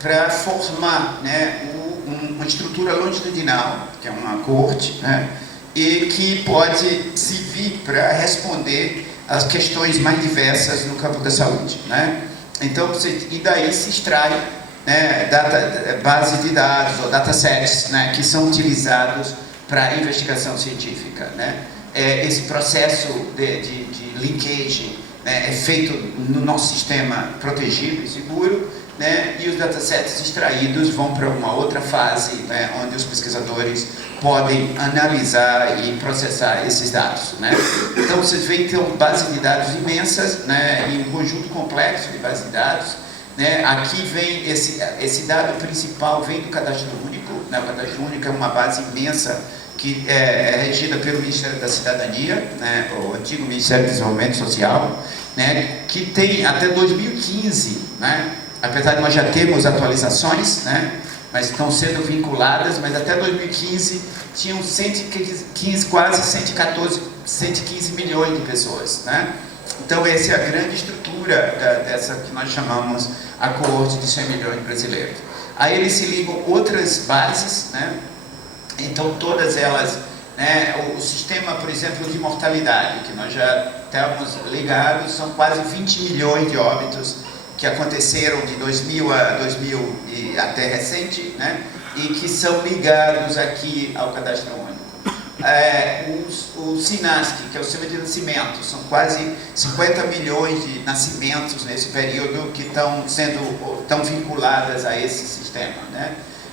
para formar, né, uma estrutura longitudinal, que é uma coorte, né, e que pode servir para responder às questões mais diversas no campo da saúde, né? Então, e daí se extrai, né, base de dados ou datasets, né, que são utilizados para a investigação científica, né? Esse processo de linkage, né, é feito no nosso sistema protegido e seguro, né, e os datasets extraídos vão para uma outra fase, né, onde os pesquisadores podem analisar e processar esses dados, né? Então vocês veem que tem uma base de dados imensas, né, e um conjunto complexo de bases de dados, né? Aqui vem esse dado principal vem do Cadastro Único, né? O Cadastro Único é uma base imensa que é regida pelo Ministério da Cidadania, né, o antigo Ministério do Desenvolvimento Social, né, que tem até 2015, né, apesar de nós já termos atualizações, né, mas estão sendo vinculadas, mas até 2015 tinham 115, quase 115 milhões de pessoas, né? Então essa é a grande estrutura dessa que nós chamamos a coorte de 100 milhões de brasileiros. Aí eles se ligam outras bases, né? Então todas elas, né, o sistema, por exemplo, de mortalidade, que nós já estamos ligados, são quase 20 milhões de óbitos que aconteceram de 2000 e até recente, né, e que são ligados aqui ao Cadastro Único. O SINASC, que é o Sistema de Nascimento, são quase 50 milhões de nascimentos nesse período que estão vinculadas a esse sistema, né?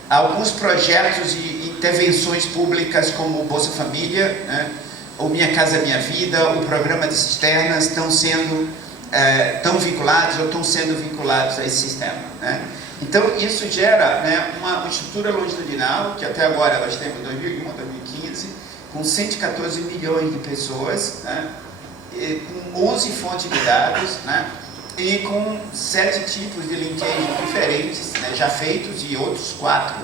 Alguns projetos e intervenções públicas como o Bolsa Família, né, o Minha Casa Minha Vida, o Programa de Cisternas estão vinculados ou estão sendo vinculados a esse sistema, né? Então isso gera, né, uma estrutura longitudinal que até agora nós temos 2001 a 2015 com 114 milhões de pessoas, né, com 11 fontes de dados, né, e com 7 tipos de linkagem diferentes, né, já feitos, e outros 4,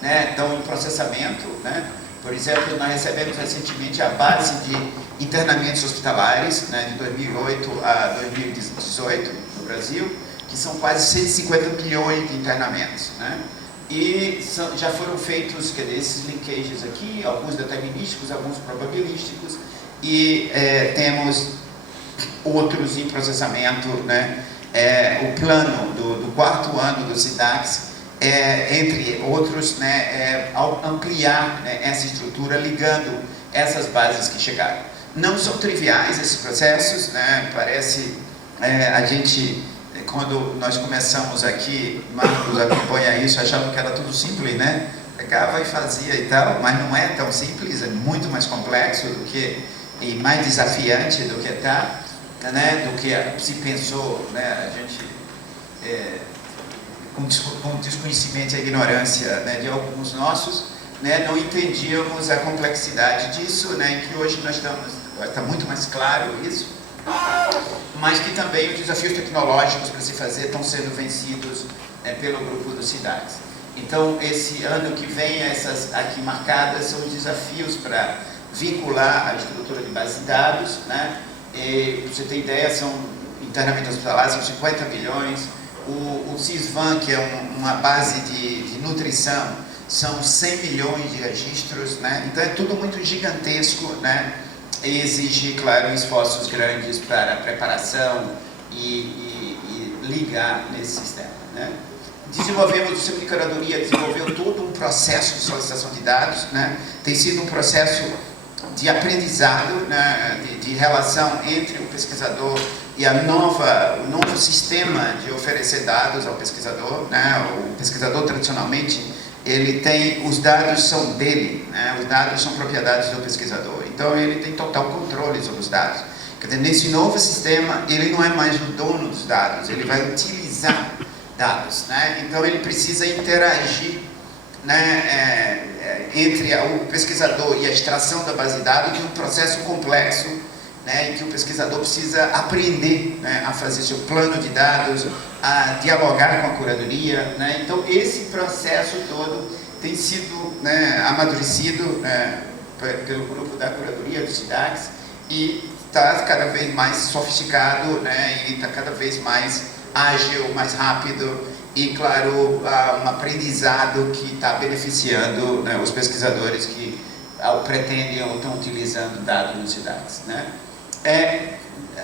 né, estão em processamento, né? Por exemplo, nós recebemos recentemente a base de internamentos hospitalares, né, de 2008 a 2018 no Brasil, que são quase 150 milhões de internamentos, né? E já foram feitos, quer dizer, esses linkages aqui, alguns determinísticos, alguns probabilísticos, e temos outros em processamento, né? O plano do 4º ano do SIDAX, entre outros, né, ampliar, né, essa estrutura ligando essas bases que chegaram. Não são triviais esses processos, né? Parece, a gente, quando nós começamos aqui, Marcos acompanha isso, achava que era tudo simples, né? Pegava e fazia e tal, mas não é tão simples, é muito mais complexo e mais desafiante do que né, do que se pensou, né? A gente, com o desconhecimento e a ignorância, né, de alguns nossos, né, não entendíamos a complexidade disso, né, e que hoje está muito mais claro isso, mas que também os desafios tecnológicos para se fazer estão sendo vencidos, né, pelo grupo do SIDAX. Então, esse ano que vem, essas aqui marcadas são os desafios para vincular a estrutura de base de dados, né? E, para você ter ideia, são internamente hospitalares, são 50 milhões. O CISVAN, que é uma base de nutrição, são 100 milhões de registros, né? Então é tudo muito gigantesco, né? E exige, claro, esforços grandes para a preparação e ligar nesse sistema, né? Desenvolvemos, o sistema de curadoria desenvolveu todo um processo de solicitação de dados, né? Tem sido um processo de aprendizado, né, de relação entre o pesquisador e o novo sistema de oferecer dados ao pesquisador, né? O pesquisador, tradicionalmente, ele tem, os dados são dele, né? Os dados são propriedades do pesquisador, então ele tem total controle sobre os dados. Quer dizer, nesse novo sistema, ele não é mais o dono dos dados, ele vai utilizar dados, né? Então ele precisa interagir, né, entre o pesquisador e a extração da base de dados, de um processo complexo, né, em que o pesquisador precisa aprender, né, a fazer seu plano de dados, a dialogar com a curadoria, né? Então esse processo todo tem sido, né, amadurecido, né, pelo grupo da curadoria do SIDAX, e está cada vez mais sofisticado, né, e está cada vez mais ágil, mais rápido, e, claro, um aprendizado que está beneficiando, né, os pesquisadores que pretendem ou estão utilizando dados nos SIDACs, né.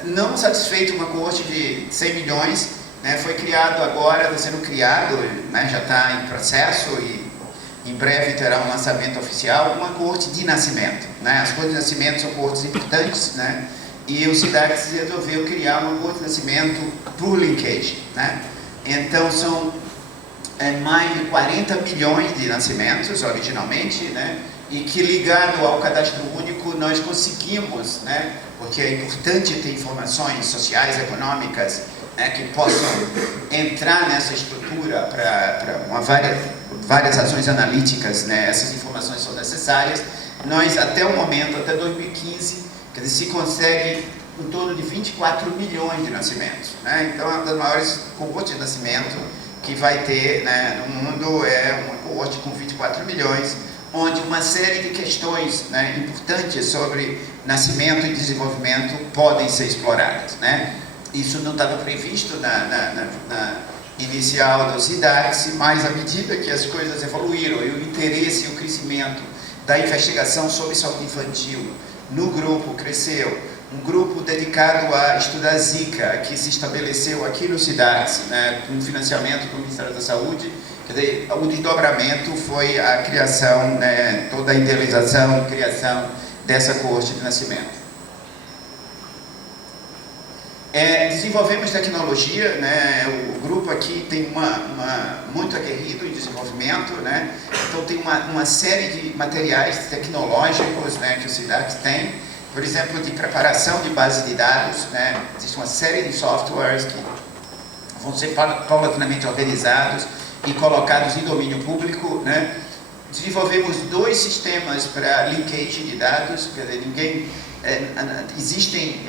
Não satisfeito, uma coorte de 100 milhões, né, foi criado agora, está sendo criado, né, já está em processo e em breve terá um lançamento oficial, uma coorte de nascimento, né. As coortes de nascimento são coortes importantes, né, e o SIDACs resolveu criar uma coorte de nascimento por linkage, né. Então são mais de 40 milhões de nascimentos originalmente, né, e que ligado ao cadastro único nós conseguimos, né, porque é importante ter informações sociais, econômicas, né, que possam entrar nessa estrutura para várias ações analíticas, né, essas informações são necessárias. Nós, até o momento, até 2015, quer dizer, se consegue em torno de 24 milhões de nascimentos, né, então é uma das maiores coortes de nascimento que vai ter, né, no mundo, é uma coorte com 24 milhões, onde uma série de questões, né, importantes sobre nascimento e desenvolvimento podem ser exploradas, né. Isso não estava previsto na inicial dos SIDACs, mas à medida que as coisas evoluíram e o interesse e o crescimento da investigação sobre saúde infantil no grupo cresceu, um grupo dedicado a estudar Zika, que se estabeleceu aqui no SIDACs, né, com financiamento do Ministério da Saúde. Quer dizer, o desdobramento foi a criação, né, toda a idealização, criação dessa coorte de nascimento. Desenvolvemos tecnologia, né, o grupo aqui tem muito aguerrido em desenvolvimento, né, então tem uma série de materiais tecnológicos, né, que o SIDACs tem, por exemplo, de preparação de bases de dados, né, existe uma série de softwares que vão ser paulatinamente organizados e colocados em domínio público, né. Desenvolvemos 2 sistemas para linkage de dados, quer dizer, existem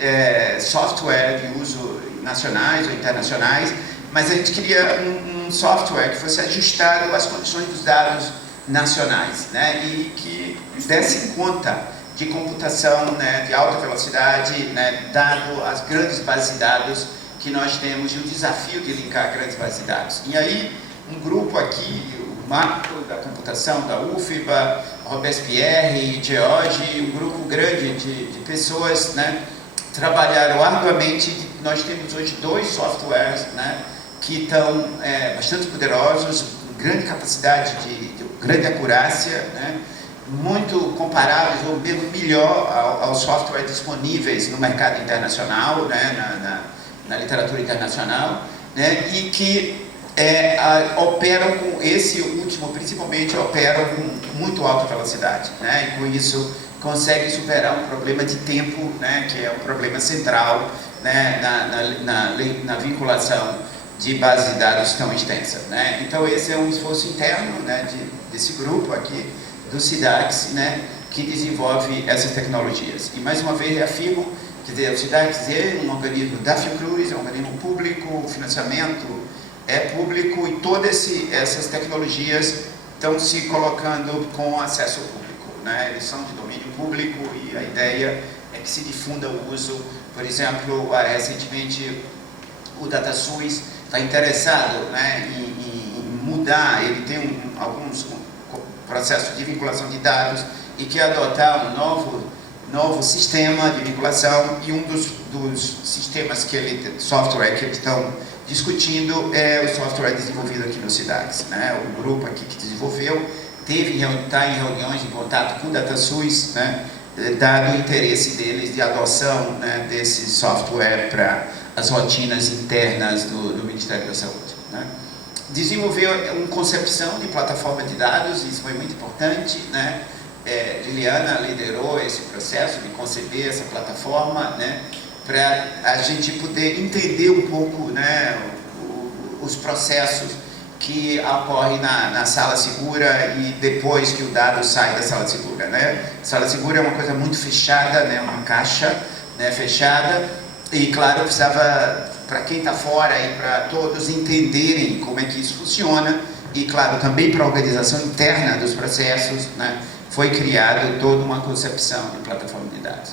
software de uso nacionais ou internacionais, mas a gente queria um software que fosse ajustado às condições dos dados nacionais, né, e que desse conta de computação, né, de alta velocidade, né, dado as grandes bases de dados que nós temos e o desafio de linkar grandes bases de dados. E aí, um grupo aqui, o Marco da Computação da UFBA, Robespierre, George, um grupo grande de pessoas, né, trabalharam arduamente. Nós temos hoje 2 softwares, né, que estão bastante poderosos, com grande capacidade de grande acurácia, né, muito comparáveis ou mesmo melhor aos softwares disponíveis no mercado internacional, né, na literatura internacional, né, e que operam com esse último, principalmente, operam com muito alta velocidade, né, e com isso conseguem superar um problema de tempo, né, que é um problema central, né, na vinculação de bases de dados tão extensa, né. Então esse é um esforço interno, né, desse grupo aqui do SIDACs, né, que desenvolve essas tecnologias. E mais uma vez reafirmo, quer dizer, o SIDACs é um organismo da Fiocruz, é um organismo público, o financiamento é público e todas essas tecnologias estão se colocando com acesso público, né? Eles são de domínio público e a ideia é que se difunda o uso. Por exemplo, recentemente o DataSUS está interessado, né, em mudar, ele tem alguns processos de vinculação de dados e quer adotar um novo sistema de vinculação, e um dos sistemas software que eles estão discutindo é o software desenvolvido aqui no SIDACs, né? O grupo aqui que desenvolveu está em reuniões, em contato com o DataSUS, né, dado o interesse deles de adoção, né, desse software para as rotinas internas do Ministério da Saúde, né. Desenvolveu uma concepção de plataforma de dados, isso foi muito importante, né. Liliana liderou esse processo de conceber essa plataforma, né, para a gente poder entender um pouco, né, os processos que ocorrem na sala segura e depois que o dado sai da sala segura, né. Sala segura é uma coisa muito fechada, né, uma caixa, né, fechada, e claro, precisava, para quem está fora e para todos entenderem como é que isso funciona, e claro, também para a organização interna dos processos, né, foi criado toda uma concepção de plataforma de dados.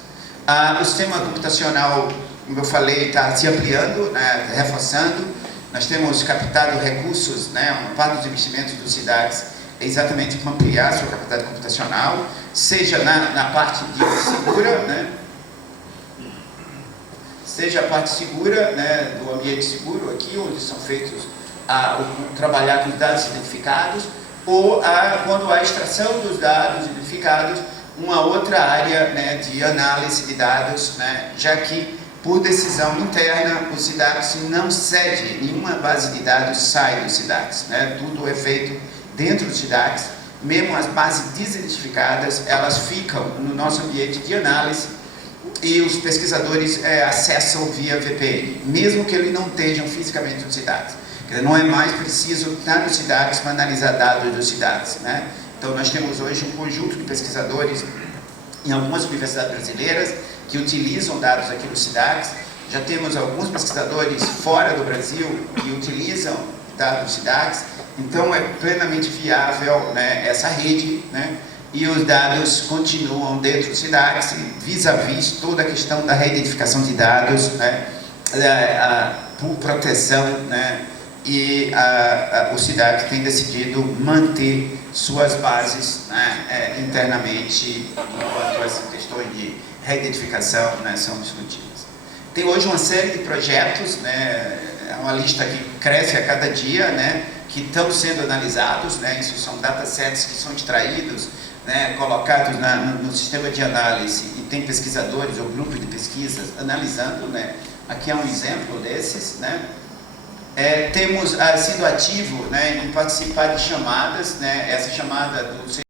O sistema computacional, como eu falei, está se ampliando, né, reforçando. nós temos captado recursos, né, uma parte dos investimentos do SIDAX é exatamente para ampliar a sua capacidade computacional, seja na parte de segura, né, seja a parte segura, né, do ambiente seguro, aqui onde são feitos trabalhar com os dados identificados, ou quando há extração dos dados identificados, uma outra área, né, de análise de dados, né, já que por decisão interna o SIDAX não cede, nenhuma base de dados sai do SIDAX, né, tudo é feito dentro do SIDAX, mesmo as bases desidentificadas, elas ficam no nosso ambiente de análise e os pesquisadores acessam via VPN, mesmo que eles não estejam fisicamente no SIDAX. Não é mais preciso estar no SIDAX para analisar dados do SIDAX, né? Então nós temos hoje um conjunto de pesquisadores em algumas universidades brasileiras que utilizam dados aqui no SIDAX. Já temos alguns pesquisadores fora do Brasil que utilizam dados do SIDAX. Então é plenamente viável, né, essa rede, né? E os dados continuam dentro do SIDAX, vis-à-vis toda a questão da reidentificação de dados, né, por proteção, né, e o SIDAX tem decidido manter suas bases, né, internamente, enquanto essas questões de reidentificação, né, são discutidas. Tem hoje uma série de projetos, né, é uma lista que cresce a cada dia, né, que estão sendo analisados, né, isso são datasets que são extraídos, né, colocados no sistema de análise, e tem pesquisadores ou grupos de pesquisas analisando, né, aqui é um exemplo desses, né. Temos sido ativo, né, em participar de chamadas, né, essa chamada do